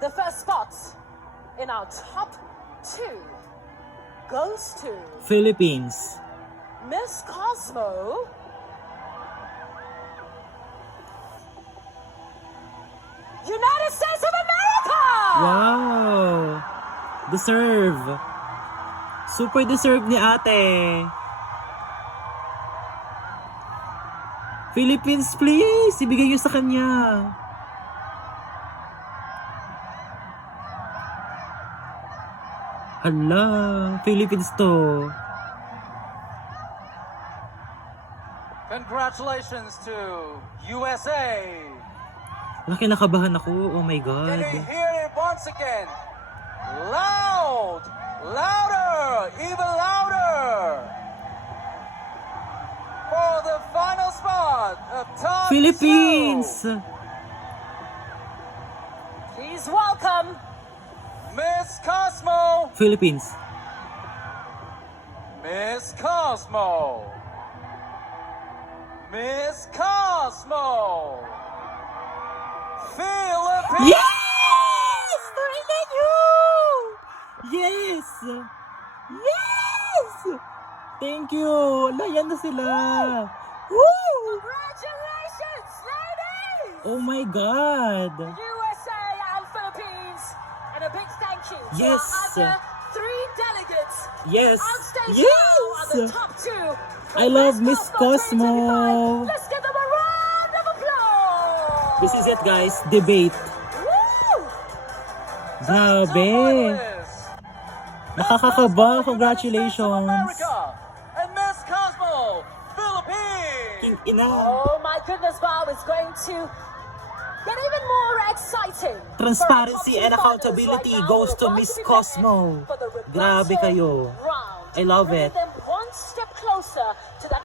The first spot in our top 2 goes to Philippines. Miss Cosmo. United States of America! Wow! Deserve. Super deserve ni ate. Philippines, please! Ibigay niyo sa kanya. Hala, Philippines to. Congratulations to USA! Laki nakabahan ako. Oh my God. Can you hear it once again? Loud! Louder! Even louder! For the final spot of top Philippines! 2, Please welcome Miss Cosmo! Philippines. Miss Cosmo! Miss Cosmo! Philippines! Yes! Thank you! Yes! Yes! Thank you! Layan na sila! Woo! Congratulations, ladies! Oh my God! USA and Philippines, and a big thank you Yes. to our other 3 delegates. Yes! On stage Yes! now are the top 2. I love Miss Cosmo. 2025. Let's give them a round of applause. This is it, guys. Debate. Woo! Grabe! Nakakakaba. Congratulations! America and Miss Cosmo, Philippines! King ina. Oh my goodness, wow, it's going to get even more exciting. Transparency For our top 2 and accountability finalists right now, goes to we're about Miss be Cosmo. prepared for the Grabe rebuttal kayo. round. I love Bringing it. them one step closer to that